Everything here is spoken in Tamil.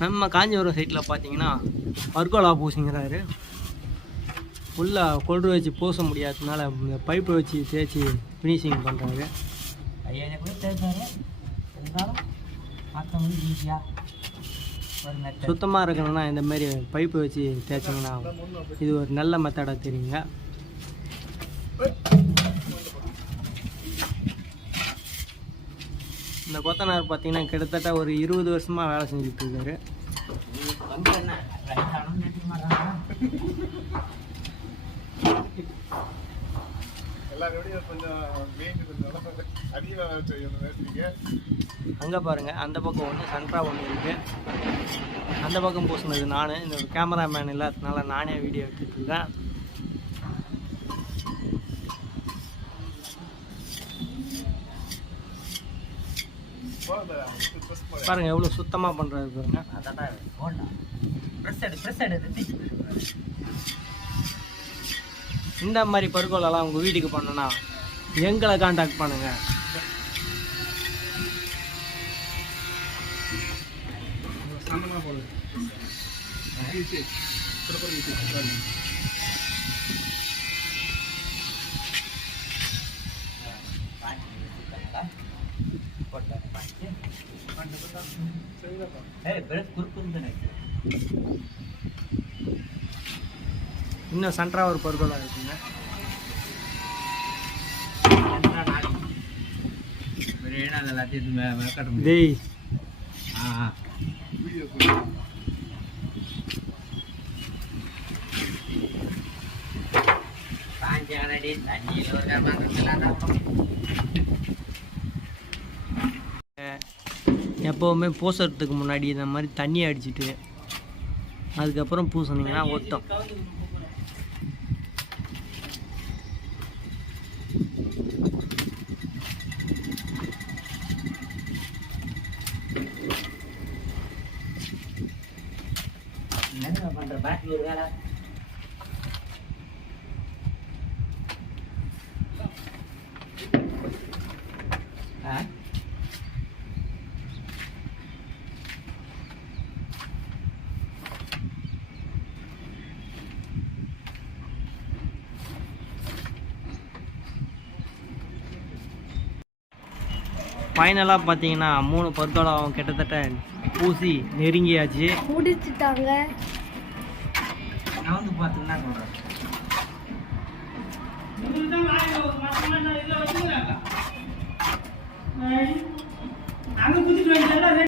நம்ம காஞ்சிபுரம் சைட்டில் பார்த்தீங்கன்னா பர்கோலா பூசிங்கிறாரு. ஃபுல்லாக கொல்று வச்சு பூச முடியாததுனால இந்த பைப்பை வச்சு தேய்ச்சி ஃபினிஷிங் பண்ணுறாரு. சுத்தமாக இருக்கணும்னா இந்தமாரி பைப்பை வச்சு தேய்ச்சிங்கன்னா இது ஒரு நல்ல மெத்தடாக தெரியுங்க. இந்த கொத்தனார் பார்த்தீங்கன்னா கிட்டத்தட்ட ஒரு 20 வருஷமாக வேலை செஞ்சுட்டு இருக்காரு. அங்கே பாருங்க, அந்த பக்கம் ஒன்று சன்ட்ரா ஒன்று இருக்கு. அந்த பக்கம் பூசினது நான். இந்த கேமராமேன் இல்லாததுனால நானே வீடியோ எடுத்துட்டு இருக்கேன். பாருங்க எவ்வளோ சுத்தமாக பண்ணுறது பாருங்க. இந்த மாதிரி பருக்கோலெல்லாம் உங்கள் வீட்டுக்கு பண்ணனா எங்களை கான்டாக்ட் பண்ணுங்க. இன்னும் சன்ட்ரா ஒரு பருகோலா இருக்குங்க. டேய் எப்போவுமே பூசுறதுக்கு முன்னாடி இந்த மாதிரி தண்ணி அடிச்சுட்டு அதுக்கப்புறம் பூசினீங்கன்னா ஒட்டும். பண்ற பேட்டரி ஒரு வேலை ஃபைனலாக பார்த்தீங்கன்னா 3 பருத்தோளம் கிட்டத்தட்ட பூசி நெருங்கியாச்சு. முடிச்சுட்டாங்க. நான் வந்து பார்த்தீங்கன்னா சொல்கிறேன்.